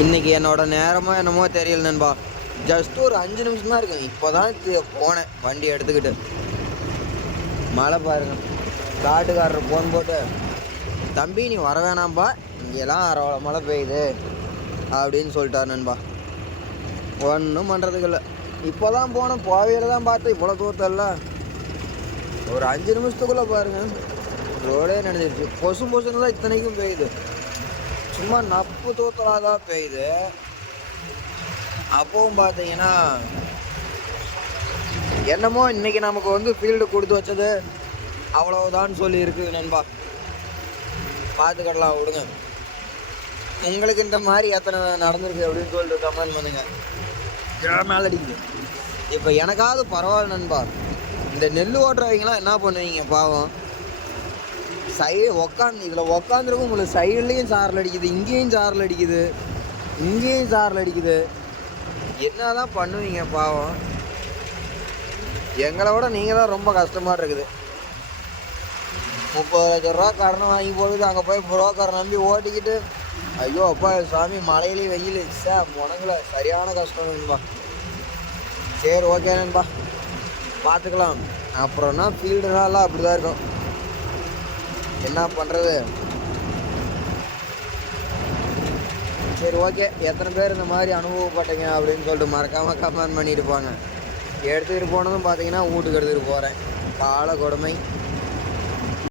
இன்னைக்கு என்னோட நேரமோ என்னமோ தெரியல நண்பா. ஜஸ்ட் ஒரு 5 நிமிஷம் தான் இருக்கும். இப்போதான் போனேன் வண்டி எடுத்துக்கிட்டு. மழை பாருங்க. காட்டுக்காரர் ஃபோன் போட்டு, தம்பி நீ வர வேணாம்பா, இங்கெல்லாம் அரை மழை பெய்யுது அப்படின்னு சொல்லிட்டார் நண்பா. ஒன்றும் பண்ணுறதுக்கு இல்லை. இப்போ தான் போனேன், போவையில் தான் பார்த்து இவ்வளோ தூரத்தில் ஒரு 5 நிமிஷத்துக்குள்ளே பாருங்கள் ரோடே நினைஞ்சிருச்சு. பொசுன்னு தான் இத்தனைக்கும் பெய்யுது. சும்மா நப்பு தூத்தலாக தான் பெய்யுது. அப்பவும் பார்த்தீங்கன்னா என்னமோ இன்னைக்கு நமக்கு வந்து ஃபீல்டு கொடுத்து வச்சது அவ்வளவுதான் சொல்லி இருக்குது நண்பா. பார்த்துக்கலாம் விடுங்க. உங்களுக்கு இந்த மாதிரி எத்தனை நடந்திருக்கு அப்படின்னு சொல்லிட்டு கமெண்ட் பண்ணுங்க. மேலே அடிக்குது. இப்போ எனக்காவது பரவாயில்ல நண்பா. இந்த நெல் ஓட்டுறவங்களாம் என்ன பண்ணுவீங்க பாவம். இதில் உக்காந்துருக்கும் உங்களுக்கு சைட்லேயும் சாரல் அடிக்குது, இங்கேயும் சாரல் அடிக்குது, இங்கேயும் சாரல் அடிக்குது. என்ன தான் பண்ணுவீங்க பாவம். எங்களை விட நீங்கள் தான் ரொம்ப கஷ்டமாக இருக்குது. 30 லட்ச ரூபா கடனை வாங்கி போகுது. அங்கே போய் புரோக்கரை நம்பி ஓட்டிக்கிட்டு ஐயோ அப்பா சாமி மழையிலேயே வெயில் முடங்கல சரியான கஷ்டம் நண்பா. சரி ஓகே நண்பா, பார்த்துக்கலாம். அப்புறம்னா ஃபீல்டுனாலாம் அப்படி தான் இருக்கும். என்ன பண்ணுறது. சரி ஓகே, எத்தனை பேர் இந்த மாதிரி அனுபவப்பட்டீங்க அப்படின்னு சொல்லிட்டு மறக்காமல் கமெண்ட் பண்ணிட்டு போங்க. எடுத்துக்கிட்டு போனதும் பார்த்தீங்கன்னா வீட்டுக்கு எடுத்துகிட்டு போகிறேன். கால கொடுமை.